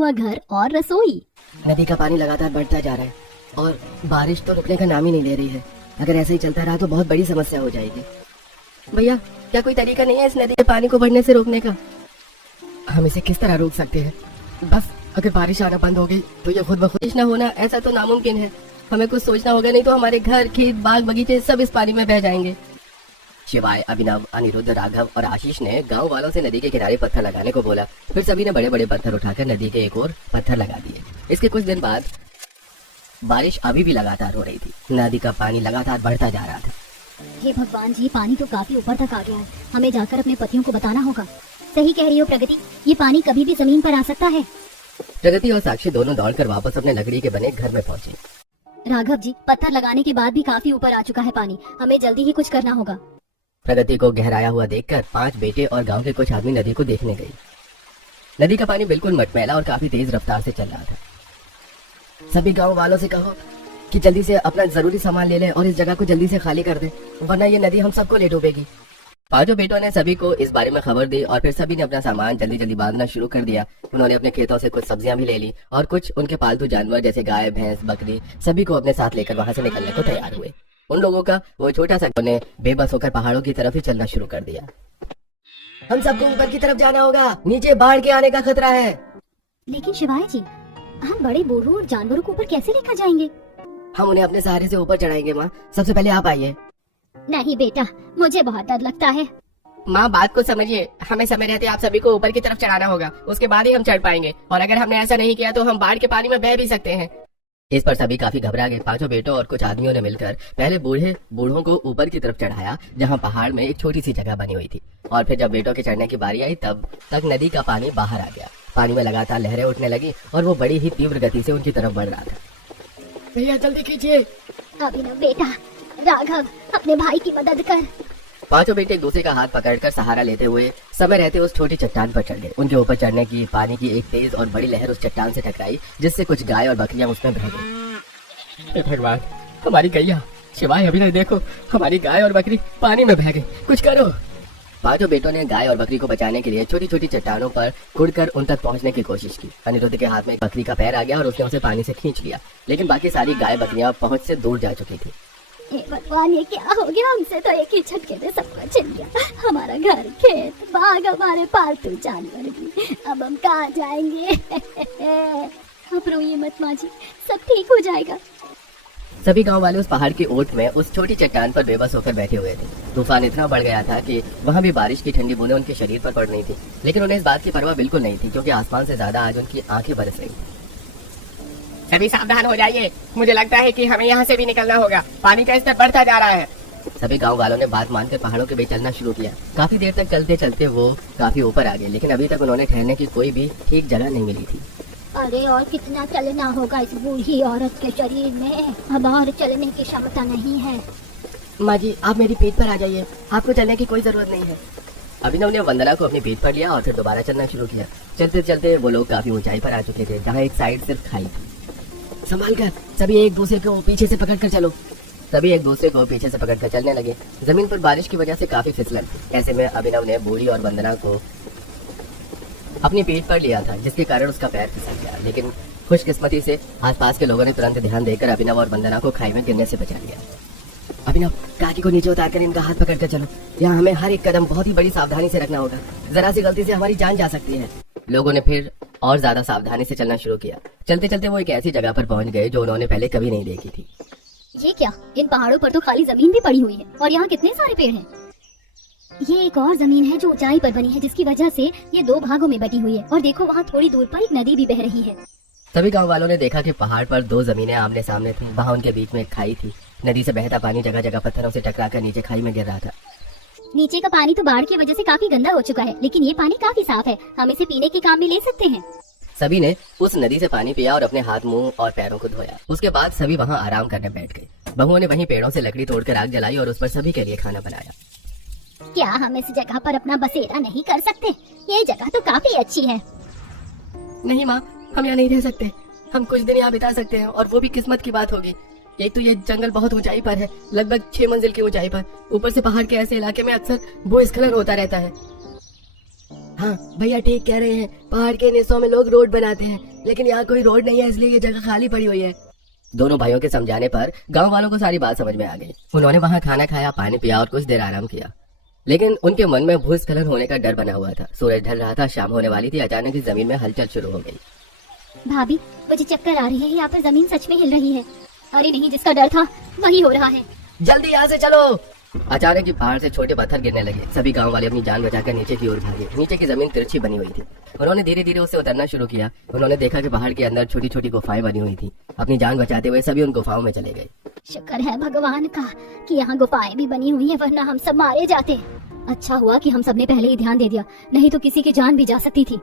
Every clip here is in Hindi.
हुआ घर और रसोई। नदी का पानी लगातार बढ़ता जा रहा है और बारिश तो रुकने का नाम ही नहीं ले रही है। अगर ऐसे ही चलता रहा तो बहुत बड़ी समस्या हो जाएगी। भैया, क्या कोई तरीका नहीं है इस नदी के पानी को बढ़ने से रोकने का? हम इसे किस तरह रोक सकते हैं? बस अगर बारिश आना बंद हो गई तो ये खुद ब खुद ना होना ऐसा तो नामुमकिन है। हमें कुछ सोचना होगा, नहीं तो हमारे घर, खेत, बाग, बगीचे सब इस पानी में बह जाएंगे। शिवाय, अभिनव, अनिरुद्ध, राघव और आशीष ने गांव वालों से नदी के किनारे पत्थर लगाने को बोला। फिर सभी ने बड़े बड़े पत्थर उठाकर नदी के एक और पत्थर लगा दिए। इसके कुछ दिन बाद बारिश अभी भी लगातार हो रही थी। नदी का पानी लगातार बढ़ता जा रहा था। हे भगवान जी, पानी तो काफी ऊपर तक आ गया है। हमें जाकर अपने पतियों को बताना होगा। सही कह रही हो प्रगति, ये पानी कभी भी जमीन पर आ सकता है। प्रगति और साक्षी दोनों दौड़कर वापस अपने लकड़ी के बने घर में पहुंचे। राघव जी, पत्थर लगाने के बाद भी काफी ऊपर आ चुका है पानी। हमें जल्दी ही कुछ करना होगा। प्रगति को गहराया हुआ देखकर 5 बेटे और गांव के कुछ आदमी नदी को देखने गए। नदी का पानी बिल्कुल मटमैला और काफी तेज रफ्तार से चल रहा था। सभी गांव वालों से कहो कि जल्दी से अपना जरूरी सामान ले लें और इस जगह को जल्दी से खाली कर दें, वरना ये नदी हम सबको ले डूबेगी। 5 बेटों ने सभी को इस बारे में खबर दी और फिर सभी ने अपना सामान जल्दी जल्दी बांधना शुरू कर दिया। उन्होंने अपने खेतों से कुछ सब्जियां भी ले ली और कुछ उनके पालतू जानवर जैसे गाय, भैंस, बकरी सभी को अपने साथ लेकर वहां से निकलने को तैयार हुए। उन लोगों का वो छोटा सा ने बेबस होकर पहाड़ों की तरफ ही चलना शुरू कर दिया। हम सबको ऊपर की तरफ जाना होगा, नीचे बाढ़ के आने का खतरा है। लेकिन शिवाय जी, हम बड़े बूढ़ों और जानवरों को ऊपर कैसे लेकर जाएंगे? हम उन्हें अपने सहारे से ऊपर चढ़ाएंगे। माँ, सबसे पहले आप आइए। नहीं बेटा, मुझे बहुत डर लगता है। माँ, बात को समझिए। हमें समय रहते आप सभी को ऊपर की तरफ चढ़ाना होगा, उसके बाद ही हम चढ़ पाएंगे। और अगर हमने ऐसा नहीं किया तो हम बाढ़ के पानी में बह भी सकते हैं। इस पर सभी काफी घबरा गए। 5 बेटों और कुछ आदमियों ने मिलकर पहले बूढ़ों को ऊपर की तरफ चढ़ाया, जहाँ पहाड़ में एक छोटी सी जगह बनी हुई थी। और फिर जब बेटों के चढ़ने की बारी आई तब तक नदी का पानी बाहर आ गया। पानी में लगातार लहरें उठने लगी और वो बड़ी ही तीव्र गति से उनकी तरफ बढ़ रहा था। भैया जल्दी कीजिए। अभिनव बेटा, राघव, अपने भाई की मदद कर। 5 बेटे एक दूसरे का हाथ पकड़कर सहारा लेते हुए समय रहते उस छोटी चट्टान पर चढ़ गए। उनके ऊपर चढ़ने की पानी की एक तेज और बड़ी लहर उस चट्टान से टकराई, जिससे कुछ गाय और बकरियां उसमें बह गई। हे भगवान, हमारी गैया। शिवाय, अभिनव देखो, हमारी गाय और बकरी पानी में बह गई, कुछ करो। 5 बेटों ने गाय और बकरी को बचाने के लिए छोटी छोटी चट्टानों पर कुड़कर उन तक पहुंचने की कोशिश की। अनिरुद्ध के हाथ में एक बकरी का पैर आ गया और उसने उसे पानी से खींच लिया, लेकिन बाकी सारी गाय बकरियां पहुंच से दूर जा चुकी थी। हे भगवान, ये क्या हो गया? हमसे तो एक ही झटके में सब कुछ छिन गया। हमारा घर, खेत, बाग, हमारे पालतू जानवर भी। अब हम कहाँ जाएंगे? अब रोइए मत माँ जी, सब ठीक हो जाएगा। सभी गांव वाले उस पहाड़ की ओट में उस छोटी चट्टान पर बेबस होकर बैठे हुए थे। तूफान इतना बढ़ गया था कि वहां भी बारिश की ठंडी बूंदें उनके शरीर पर पड़ रही थी, लेकिन उन्हें इस बात की परवाह बिल्कुल नहीं थी, क्योंकि आसमान से ज्यादा आज उनकी आंखें बरस रही थी। सभी सावधान हो जाइए, मुझे लगता है कि हमें यहाँ से भी निकलना होगा। पानी का स्तर बढ़ता जा रहा है। सभी गांव वालों ने बात मानकर पहाड़ों के बीच चलना शुरू किया। काफी देर तक चलते चलते वो काफी ऊपर आ गए, लेकिन अभी तक उन्होंने ठहरने की कोई भी ठीक जगह नहीं मिली थी। अरे और कितना चलना होगा इस बूढ़ी औरत के शरीर में? अब और चलने की क्षमता नहीं है। माँ जी, आप मेरी पीठ पर आ जाइए, आपको चलने की कोई जरूरत नहीं है। अभिनव ने वंदना को अपनी पीठ पर लिया और फिर दोबारा चलना शुरू किया। चलते चलते वो लोग काफी ऊंचाई पर आ चुके थे, जहाँ एक साइड सिर्फ खाई थी। संभाल कर, सभी एक दूसरे को पीछे से पकड़ कर चलो। सभी एक दूसरे को पीछे से पकड़कर चलने लगे। जमीन पर बारिश की वजह से काफी फिसलन थी। ऐसे में अभिनव ने बूढ़ी और वंदना को अपनी पीठ पर लिया था, जिसके कारण उसका पैर फिसल गया, लेकिन खुशकिस्मती से आसपास के लोगों ने तुरंत ध्यान देकर अभिनव और वंदना को खाई में गिरने से बचा लिया। अभिनव, काकी को नीचे उतारकर इनका हाथ पकड़ कर चलो। यहाँ हमें हर एक कदम बहुत ही बड़ी सावधानी से रखना होगा, जरा सी गलती से हमारी जान जा सकती है। लोगों ने फिर और ज्यादा सावधानी से चलना शुरू किया। चलते चलते वो एक ऐसी जगह पर पहुंच गए जो उन्होंने पहले कभी नहीं देखी थी। ये क्या? इन पहाड़ों पर तो खाली जमीन भी पड़ी हुई है और यहाँ कितने सारे पेड़ हैं। ये एक और जमीन है जो ऊंचाई पर बनी है, जिसकी वजह से ये 2 भागों में बटी हुई है। और देखो, वहाँ थोड़ी दूर पर एक नदी भी बह रही है। सभी गांव वालों ने देखा कि पहाड़ पर 2 जमीनें आमने सामने थी। वहाँ उनके बीच में एक खाई थी। नदी से बहता पानी जगह जगह पत्थरों से टकराकर नीचे खाई में गिर रहा था। नीचे का पानी तो बाढ़ की वजह से काफी गंदा हो चुका है, लेकिन ये पानी काफी साफ है। हम इसे पीने के काम में ले सकते हैं। सभी ने उस नदी से पानी पिया और अपने हाथ, मुंह और पैरों को धोया। उसके बाद सभी वहाँ आराम करने बैठ गए। बहुओं ने वहीं पेड़ों से लकड़ी तोड़कर आग जलाई और उस पर सभी के लिए खाना बनाया। क्या हम इस जगह पर अपना बसेरा नहीं कर सकते? ये जगह तो काफी अच्छी है। नहीं माँ, हम यहाँ नहीं रह सकते। हम कुछ दिन यहाँ बिता सकते हैं, और वो भी किस्मत की बात होगी। एक तो ये जंगल बहुत ऊंचाई पर है, लगभग 6 मंजिल की ऊंचाई पर। ऊपर से पहाड़ के ऐसे इलाके में अक्सर भूस्खलन होता रहता है। हाँ भैया ठीक कह रहे हैं, पहाड़ के इन हिस्सों में लोग रोड बनाते हैं, लेकिन यहाँ कोई रोड नहीं है, इसलिए ये जगह खाली पड़ी हुई है। दोनों भाइयों के समझाने पर गांव वालों को सारी बात समझ में आ गई। उन्होंने वहां खाना खाया, पानी पिया और कुछ देर आराम किया, लेकिन उनके मन में भूस्खलन होने का डर बना हुआ था। सूरज ढल रहा था, शाम होने वाली थी। अचानक ही जमीन में हलचल शुरू हो गई। भाभी मुझे चक्कर आ रही है, यहाँ पर जमीन सच में हिल रही है। अरे नहीं, जिसका डर था वही हो रहा है। जल्दी यहाँ से चलो। अचानक ही पहाड़ से छोटे पत्थर गिरने लगे। सभी गांव वाले अपनी जान बचाकर नीचे की ओर भागे। नीचे की जमीन तिरछी बनी हुई थी। उन्होंने धीरे धीरे उससे उतरना शुरू किया। उन्होंने देखा कि पहाड़ के अंदर छोटी छोटी गुफाएं बनी हुई थी। अपनी जान बचाते हुए सभी उन गुफाओं में चले गए। शुक्र है भगवान का कि यहाँ गुफाएं भी बनी हुई हैं, वरना हम सब मारे जाते। अच्छा हुआ कि हम सबने पहले ही ध्यान दे दिया, नहीं तो किसी की जान भी जा सकती थी।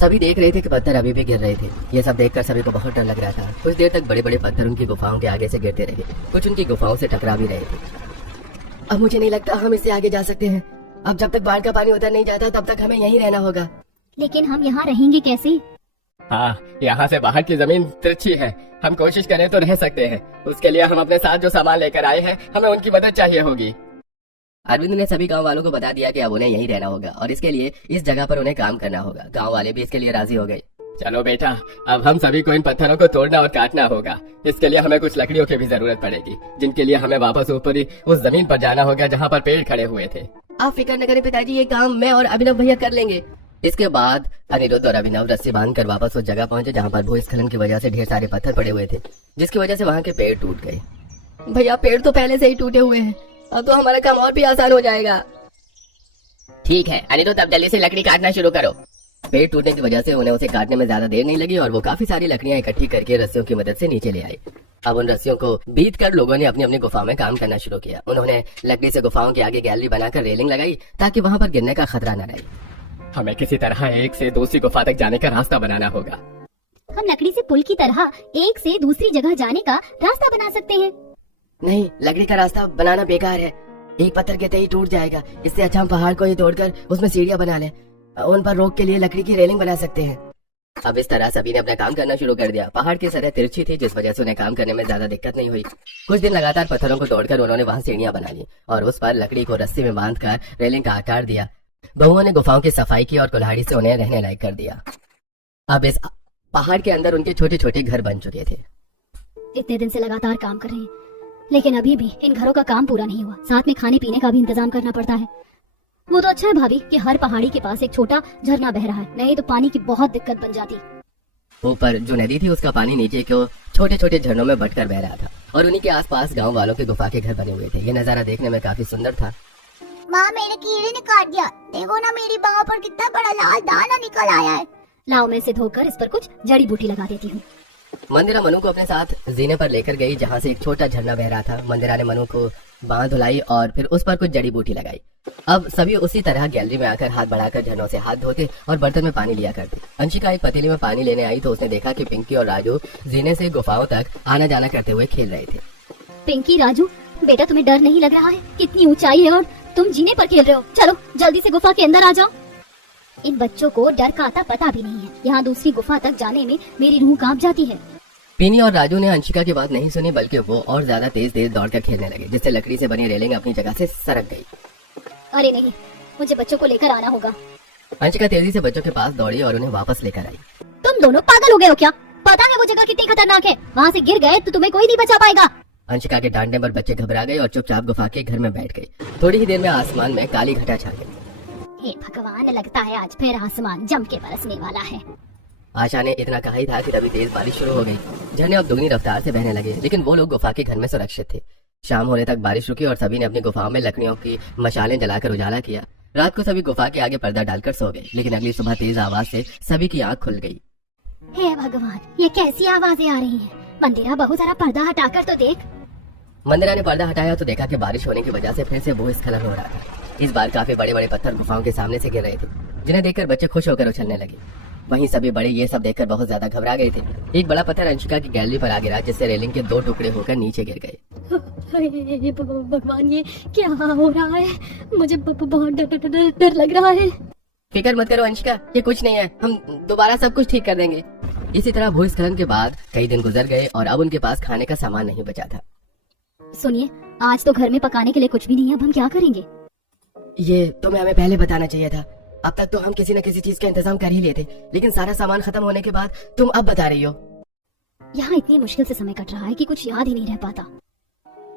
सभी देख रहे थे कि पत्थर अभी भी गिर रहे थे। ये सब देखकर सभी को बहुत डर लग रहा था। कुछ देर तक बड़े बड़े पत्थर उनकी गुफाओं के आगे से गिरते रहे। कुछ उनकी गुफाओं से टकरा भी रहे थे। अब मुझे नहीं लगता हम इससे आगे जा सकते हैं। अब जब तक बाढ़ का पानी उतर नहीं जाता तब तक हमें यहीं रहना होगा। लेकिन हम यहाँ रहेंगे कैसे? हाँ, यहाँ से बाहर की जमीन तिरछी है। हम कोशिश करें तो रह सकते हैं। उसके लिए हम अपने साथ जो सामान लेकर आए हैं, हमें उनकी मदद चाहिए होगी। अरविंद ने सभी गांव वालों को बता दिया कि अब उन्हें यहीं रहना होगा और इसके लिए इस जगह पर उन्हें काम करना होगा। गांव वाले भी इसके लिए राजी हो गए। चलो बेटा, अब हम सभी को इन पत्थरों को तोड़ना और काटना होगा। इसके लिए हमें कुछ लकड़ियों की भी जरूरत पड़ेगी, जिनके लिए हमें वापस ऊपर ही उस जमीन पर जाना होगा जहाँ पर पेड़ खड़े हुए थे। आप फिक्र न करें पिताजी, ये काम मैं और अभिनव भैया कर लेंगे। इसके बाद अनिरुद्ध और अभिनव रस्सी बांधकर वापस उस जगह पहुंचे जहाँ पर भूस्खलन की वजह से ढेर सारे पत्थर पड़े हुए थे, जिसकी वजह से वहाँ के पेड़ टूट गए। भैया पेड़ तो पहले से ही टूटे हुए हैं, अब तो हमारा काम और भी आसान हो जाएगा। ठीक है अनिरुद्ध, अब जल्दी से लकड़ी काटना शुरू करो। पेड़ टूटने की वजह से उन्हें उसे काटने में ज्यादा देर नहीं लगी और वो काफी सारी लकड़ियां इकट्ठी करके रस्सियों की मदद से नीचे ले आए। अब उन रस्सियों को बीत कर लोगों ने अपनी अपनी गुफाओं में काम करना शुरू किया। उन्होंने लकड़ी से गुफाओं के आगे गैलरी बनाकर रेलिंग लगाई ताकि वहाँ पर गिरने का खतरा न रहे। हमें किसी तरह एक से दूसरी गुफा तक जाने का रास्ता बनाना होगा। हम लकड़ी से पुल की तरह एक से दूसरी जगह जाने का रास्ता बना सकते हैं। नहीं, लकड़ी का रास्ता बनाना बेकार है। एक पत्थर गिरते ही टूट जाएगा। इससे अच्छा हम पहाड़ को ही तोड़कर उसमें सीढ़ियां बना लें। उन पर रोक के लिए लकड़ी की रेलिंग बना सकते हैं। अब इस तरह सभी ने अपना काम करना शुरू कर दिया। पहाड़ की सतह तिरछी थी, जिस वजह से उन्हें काम करने में ज्यादा दिक्कत नहीं हुई। कुछ दिन लगातार पत्थरों को तोड़कर उन्होंने वहाँ सीढ़ियां बना ली और उस पर लकड़ी को रस्सी में बांधकर रेलिंग का आकार दिया। बहुओं ने गुफाओं की सफाई की और कुल्हाड़ी से उन्हें रहने लायक कर दिया। अब इस पहाड़ के अंदर उनके छोटे छोटे घर बन चुके थे। इतने दिन से लगातार काम कर रहे हैं, लेकिन अभी भी इन घरों का काम पूरा नहीं हुआ। साथ में खाने पीने का भी इंतजाम करना पड़ता है। वो तो अच्छा है भाभी कि हर पहाड़ी के पास एक छोटा झरना बह रहा है, नहीं तो पानी की बहुत दिक्कत बन जाती। ऊपर जो नदी थी उसका पानी नीचे को छोटे छोटे झरनों में बटकर बह रहा था और उन्हीं के आसपास गांव वालों के गुफा के घर बने हुए थे। ये नजारा देखने में काफी सुंदर था। माँ, मेरे कीड़े ने काट दिया। देखो ना, मेरी बाह पर कितना बड़ा लाल दाना निकल आया है। लाओ, मैं इसे धोकर इस पर कुछ जड़ी बूटी लगा देती हूँ। मंदिरा मनु को अपने साथ जीने पर लेकर गई जहाँ से एक छोटा झरना बह रहा था। मंदिरा ने मनु को बांह धुलाई और फिर उस पर कुछ जड़ी बूटी लगाई। अब सभी उसी तरह गैलरी में आकर हाथ बढ़ाकर झरनों से हाथ धोते और बर्तन में पानी लिया करते। अंशिका एक पतीली में पानी लेने आई तो उसने देखा कि पिंकी और राजू जीने से गुफाओं तक आना जाना करते हुए खेल रहे थे। पिंकी, राजू बेटा, तुम्हें डर नहीं लग रहा है? कितनी ऊंचाई है और तुम जीने पर खेल रहे हो। चलो जल्दी से गुफा के अंदर आ जाओ। इन बच्चों को डर का आता पता भी नहीं है। यहाँ दूसरी गुफा तक जाने में मेरी रूह कांप जाती है। पीनी और राजू ने अंशिका की बात नहीं सुनी, बल्कि वो और ज्यादा तेज दौड़कर खेलने लगे, जिससे लकड़ी से बनी रेलिंग अपनी जगह से सरक गई। अरे नहीं, मुझे बच्चों को लेकर आना होगा। अंशिका तेजी से बच्चों के पास दौड़ी और उन्हें वापस लेकर आई। तुम दोनों पागल हो गए हो क्या? पता है वो जगह कितनी खतरनाक है। वहाँ से गिर गए तो तुम्हें कोई नहीं बचा पाएगा। अंशिका के डांटने पर बच्चे घबरा गए और चुपचाप गुफा के घर में बैठ गए। थोड़ी ही देर में आसमान में काली घटा छा गई। हे भगवान, लगता है आज फिर आसमान जम के बरसने वाला है। आशा ने इतना कहा ही था कि तभी तेज बारिश शुरू हो गई। झरने अब दुगनी रफ्तार से बहने लगे, लेकिन वो लोग गुफा के घर में सुरक्षित थे। शाम होने तक बारिश रुकी और सभी ने अपनी गुफाओं में लकड़ियों की मशालें जलाकर उजाला किया। रात को सभी गुफा के आगे पर्दा डालकर सो गए, लेकिन अगली सुबह तेज आवाज से सभी की आंख खुल गई। हे भगवान, ये कैसी आवाजें आ रही हैं? मंदिरा बहू, जरा पर्दा हटाकर तो देख। मंदिरा ने पर्दा हटाया तो देखा कि बारिश होने की वजह से फिर से भूस्खलन हो रहा था। इस बार काफी बड़े बड़े पत्थर गुफाओं के सामने से गिर रहे थे, जिन्हें देखकर बच्चे खुश होकर उछलने लगे। वहीं सभी बड़े ये सब देखकर बहुत ज्यादा घबरा गए थे। एक बड़ा पत्थर अंशिका की गैलरी पर आ गिरा, जिससे रेलिंग के 2 टुकड़े होकर नीचे गिर गए। भगवान, ये क्या हो रहा है? मुझे बहुत डर लग रहा है। फिक्र मत करो अंशिका, ये कुछ नहीं है। हम दोबारा सब कुछ ठीक कर देंगे। इसी तरह भूस्खलन के बाद कई दिन गुजर गए और अब उनके पास खाने का सामान नहीं बचा था। सुनिए, आज तो घर में पकाने के लिए कुछ भी नहीं है। अब हम क्या करेंगे? ये तुम्हें हमें पहले बताना चाहिए था। अब तक तो हम किसी न किसी चीज का इंतजाम कर ही लिए थे, लेकिन सारा सामान खत्म होने के बाद तुम अब बता रही हो। यहाँ इतनी मुश्किल से समय कट रहा है कि कुछ याद ही नहीं रह पाता।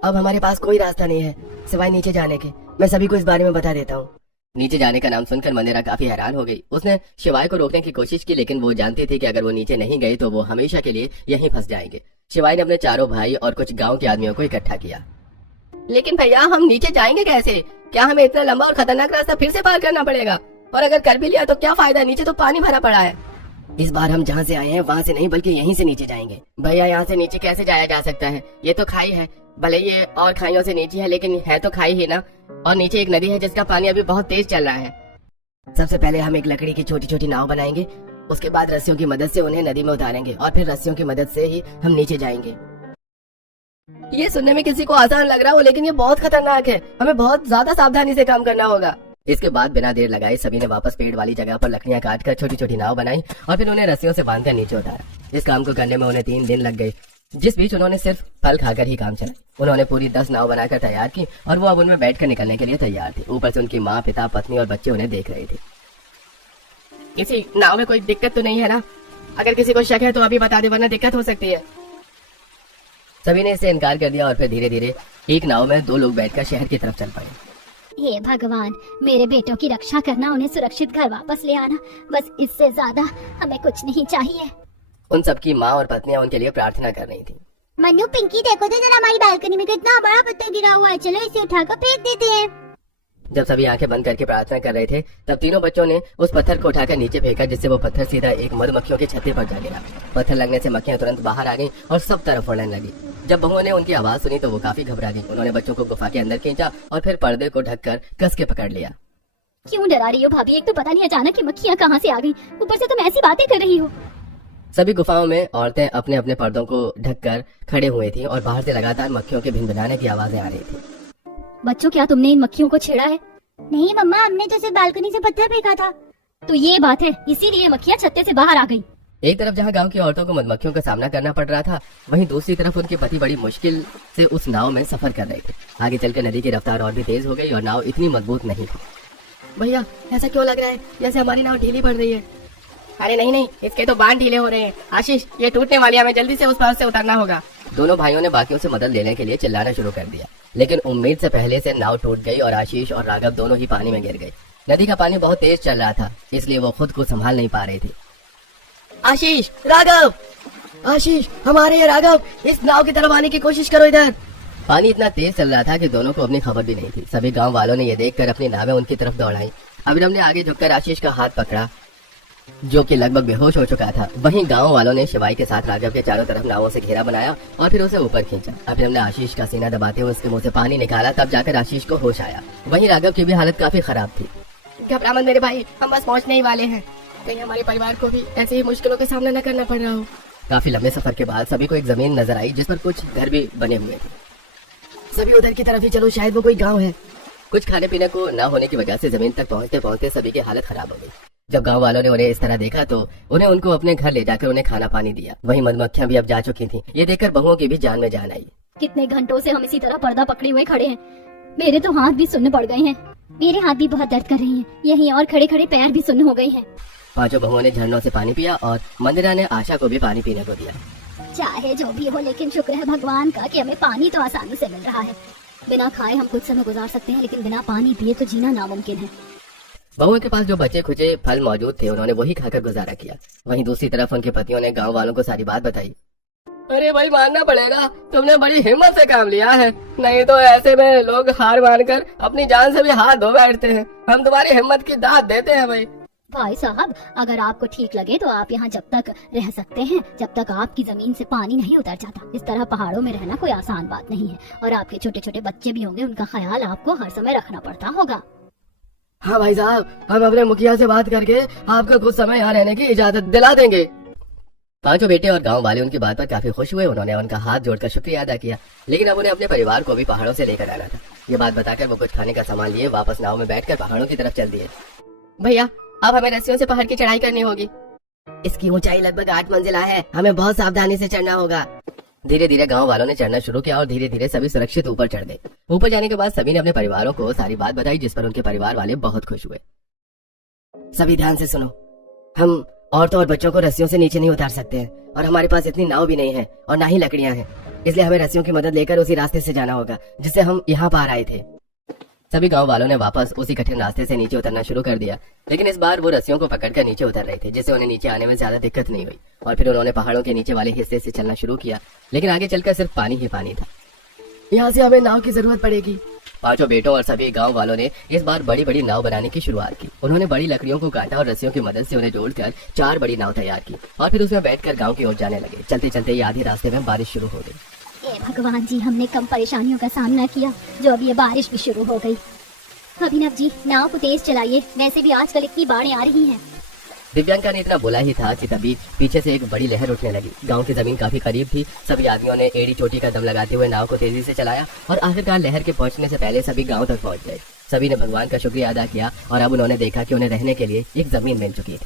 अब हमारे पास कोई रास्ता नहीं है सिवाय नीचे जाने के। मैं सभी को इस बारे में बता देता हूँ। नीचे जाने का नाम सुनकर मंदिरा काफी हैरान हो गई। उसने शिवाय को रोकने की कोशिश की, लेकिन वो जानती थी कि अगर वो नीचे नहीं गई तो वो हमेशा के लिए यहीं फंस जाएंगे। शिवाय ने अपने चारों भाई और कुछ गांव के आदमियों को इकट्ठा किया। लेकिन भैया हम नीचे जाएंगे कैसे? क्या हमें इतना लंबा और खतरनाक रास्ता फिर से पार करना पड़ेगा? और अगर कर भी लिया तो क्या फायदा, नीचे तो पानी भरा पड़ा है। इस बार हम जहाँ से आए हैं वहाँ से नहीं बल्कि यहीं से नीचे जाएंगे। भैया यहाँ से नीचे कैसे जाया जा सकता है? ये तो खाई है, भले ये और खाइयों से नीचे है लेकिन है तो खाई ही ना। और नीचे एक नदी है जिसका पानी अभी बहुत तेज चल रहा है। सबसे पहले हम एक लकड़ी की छोटी छोटी नाव बनाएंगे, उसके बाद रस्सियों की मदद से उन्हें नदी में उतारेंगे और फिर रस्सियों की मदद से ही हम नीचे जाएंगे। ये सुनने में किसी को आसान लग रहा हो लेकिन ये बहुत खतरनाक है। हमें बहुत ज्यादा सावधानी से काम करना होगा। इसके बाद बिना देर लगाए सभी ने वापस पेड़ वाली जगह पर लकड़ियां काटकर छोटी छोटी नाव बनाई और फिर उन्हें रस्सियों से बांधकर नीचे उतारा। इस काम को करने में उन्हें 3 दिन लग गए, जिस बीच उन्होंने सिर्फ फल खाकर ही काम चला। उन्होंने पूरी 10 नाव बनाकर तैयार की और वो अब उनमें बैठकर निकलने के लिए तैयार थी। ऊपर से उनकी माँ, पिता, पत्नी और बच्चे उन्हें देख रहे थे। किसी नाव में कोई दिक्कत तो नहीं है ना? अगर किसी को शक है तो अभी बता दे, वरना दिक्कत हो सकती है। सभी ने इससे इनकार कर दिया और फिर धीरे धीरे एक नाव में 2 लोग बैठकर शहर की तरफ चल पड़े। हे भगवान, मेरे बेटों की रक्षा करना, उन्हें सुरक्षित घर वापस ले आना, बस इससे ज्यादा हमें कुछ नहीं चाहिए। उन सबकी माँ और पत्नियां उनके लिए प्रार्थना कर रही थी। मन्नू, पिंकी, देखो तो जरा हमारी बालकनी में कितना बड़ा पत्थर गिरा हुआ है, चलो इसे उठाकर फेंक देते हैं। जब सभी आंखें बंद करके प्रार्थना कर रहे थे तब तीनों बच्चों ने उस पत्थर को उठाकर नीचे फेंका, जिससे वो पत्थर सीधा एक मधुमक्खियों के छत्ते पर जा गिरा। पत्थर लगने से मक्खियां तुरंत बाहर आ गईं और सब तरफ उड़ने लगी। जब बहुओं ने उनकी आवाज सुनी तो वो काफी घबरा गई। उन्होंने बच्चों को गुफा के अंदर खींचा और फिर पर्दे को ढककर कस के पकड़ लिया। क्यों डरा रही हो भाभी? एक तो पता नहीं अचानक ये मक्खियाँ कहाँ से आ गई, ऊपर से तुम ऐसी बातें कर रही हो। सभी गुफाओं में औरतें अपने अपने पर्दों को ढककर खड़े हुए थी और बाहर से लगातार मक्खियों के भिनभिनाने की आवाजें आ रही थी। बच्चों, क्या तुमने इन मक्खियों को छेड़ा है? नहीं मम्मा, हमने तो सिर्फ बालकनी से पत्थर फेंका था। तो ये बात है, इसीलिए मक्खियाँ छत्ते से बाहर आ गई। एक तरफ जहाँ गांव की औरतों को मधुमक्खियों का सामना करना पड़ रहा था, वहीं दूसरी तरफ उनके पति बड़ी मुश्किल से उस नाव में सफर कर रहे थे। आगे चलकर नदी की रफ्तार और भी तेज हो गई और नाव इतनी मजबूत नहीं थी। भैया ऐसा क्यों लग रहा है जैसे हमारी नाव ढीली पड़ रही है? अरे नहीं नहीं, इसके तो बांध ढीले हो रहे हैं। आशीष, ये टूटने वाली है, हमें जल्दी से उस पार से उतरना होगा। दोनों भाइयों ने बाकियों से मदद लेने के लिए चिल्लाना शुरू कर दिया, लेकिन उम्मीद से पहले से नाव टूट गई और आशीष और राघव दोनों ही पानी में गिर गए। नदी का पानी बहुत तेज चल रहा था, इसलिए वो खुद को संभाल नहीं पा रही थी। आशीष, राघव, आशीष, हमारे ये राघव, इस नाव की तरफ आने की कोशिश करो इधर। पानी इतना तेज चल रहा था कि दोनों को अपनी खबर भी नहीं थी। सभी गांव वालों ने ये देखकर अपनी नावें उनकी तरफ दौड़ाई। अभिनव ने आगे झुककर आशीष का हाथ पकड़ा, जो कि लगभग बेहोश हो चुका था। वहीं गांव वालों ने शिवाई के साथ राघव के चारों तरफ नावों से घेरा बनाया और फिर उसे ऊपर खींचा। अभिनव ने आशीष का सीना दबाते हुए उसके मुंह से पानी निकाला, तब जाकर आशीष को होश आया। वहीं राघव की भी हालत काफी खराब थी। घबरा मत मेरे भाई, हम बस पहुंचने ही वाले हैं। कहीं हमारे परिवार को भी ऐसे ही मुश्किलों का सामना न करना पड़ रहा हो। काफी लंबे सफर के बाद सभी को एक जमीन नजर आई जिस पर कुछ घर भी बने हुए थे। सभी उधर की तरफ ही चलो, शायद वो कोई गाँव है। कुछ खाने पीने को न होने की वजह से जमीन तक पहुंचते पहुंचते सभी की हालत खराब हो गई। जब गांव वालों ने उन्हें इस तरह देखा तो उन्हें उनको अपने घर ले जाकर उन्हें खाना पानी दिया। वहीं मधुमक्खियां भी अब जा चुकी थीं। ये देखकर बहुओं की भी जान में जान आई। कितने घंटों से हम इसी तरह पर्दा पकड़े हुए खड़े हैं। मेरे तो हाथ भी सुन्न पड़ गए हैं। मेरे हाथ भी बहुत दर्द कर रही हैं। यहीं और खड़े खड़े पैर भी सुन्न हो गए हैं। पांचों बहुओं ने झरनों से पानी पिया और मंदिरा ने आशा को भी पानी पीने को दिया। चाहे जो भी हो, लेकिन शुक्र है भगवान का कि हमें पानी तो आसानी से मिल रहा है। बिना खाए हम कुछ समय गुजार सकते हैं, लेकिन बिना पानी पिए तो जीना नामुमकिन है। बहुओं के पास जो बचे खुचे फल मौजूद थे उन्होंने वही खाकर गुजारा किया। वहीं दूसरी तरफ उनके पतियों ने गांव वालों को सारी बात बताई। अरे भाई, मानना पड़ेगा, तुमने बड़ी हिम्मत से काम लिया है, नहीं तो ऐसे में लोग हार मानकर अपनी जान से भी हाथ धो बैठते हैं। हम तुम्हारी हिम्मत की दाद देते हैं भाई। भाई साहब, अगर आपको ठीक लगे तो आप यहाँ जब तक रह सकते हैं जब तक आपकी जमीन से पानी नहीं उतर जाता। इस तरह पहाड़ों में रहना कोई आसान बात नहीं है, और आपके छोटे छोटे बच्चे भी होंगे, उनका ख्याल आपको हर समय रखना पड़ता होगा। हाँ भाई साहब, हम अपने मुखिया से बात करके आपको कुछ समय यहाँ रहने की इजाजत दिला देंगे। पांचों बेटे और गांव वाले उनकी बात पर काफी खुश हुए। उन्होंने उनका हाथ जोड़कर शुक्रिया अदा किया, लेकिन अब उन्हें अपने परिवार को भी पहाड़ों से लेकर आना था। ये बात बताकर वो कुछ खाने का सामान लिए वापस नाव में बैठकर पहाड़ों की तरफ चल दिए। भैया, अब हमें रस्सियों से पहाड़ की चढ़ाई करनी होगी। इसकी ऊंचाई लगभग 8 मंजिला है, हमें बहुत सावधानी से चढ़ना होगा। धीरे धीरे गांव वालों ने चढ़ना शुरू किया और धीरे धीरे सभी सुरक्षित ऊपर चढ़ गए। ऊपर जाने के बाद सभी ने अपने परिवारों को सारी बात बताई, जिस पर उनके परिवार वाले बहुत खुश हुए। सभी ध्यान से सुनो, हम औरतों और बच्चों को रस्सियों से नीचे नहीं उतार सकते हैं और हमारे पास इतनी नाव भी नहीं है और ना ही लकड़ियां हैं, इसलिए हमें रस्सियों की मदद लेकर उसी रास्ते से जाना होगा जिससे हम यहाँ पार आए थे। सभी गांव वालों ने वापस उसी कठिन रास्ते से नीचे उतरना शुरू कर दिया, लेकिन इस बार वो रस्सियों को पकड़कर नीचे उतर रहे थे, जिससे उन्हें नीचे आने में ज्यादा दिक्कत नहीं हुई। और फिर उन्होंने पहाड़ों के नीचे वाले हिस्से से चलना शुरू किया, लेकिन आगे चलकर सिर्फ पानी ही पानी था। यहाँ से हमें नाव की जरूरत पड़ेगी। पांचों बेटों और सभी गांव वालों ने इस बार बड़ी बड़ी नाव बनाने की शुरुआत की। उन्होंने बड़ी लकड़ियों को काटा और रस्सियों की मदद से उन्हें जोड़कर 4 बड़ी नाव तैयार की और फिर उसमें बैठकर गांव की ओर जाने लगे। चलते चलते ये आधी रास्ते में बारिश शुरू हो गई। ए भगवान जी, हमने कम परेशानियों का सामना किया जो अब ये बारिश भी शुरू हो गई। अभिनव जी, नाव को तेज चलाइए, वैसे भी आजकल इतनी बाढ़ें आ रही हैं। दिव्यांका ने इतना बोला ही था कि तभी पीछे से एक बड़ी लहर उठने लगी। गांव की जमीन काफी करीब थी। सभी आदमियों ने एड़ी चोटी का दम लगाते हुए नाव को तेजी से चलाया और आखिरकार लहर के पहुंचने से पहले सभी गांव तक पहुंच गए। सभी ने भगवान का शुक्रिया अदा किया और अब उन्होंने देखा कि उन्हें रहने के लिए एक जमीन मिल चुकी थी।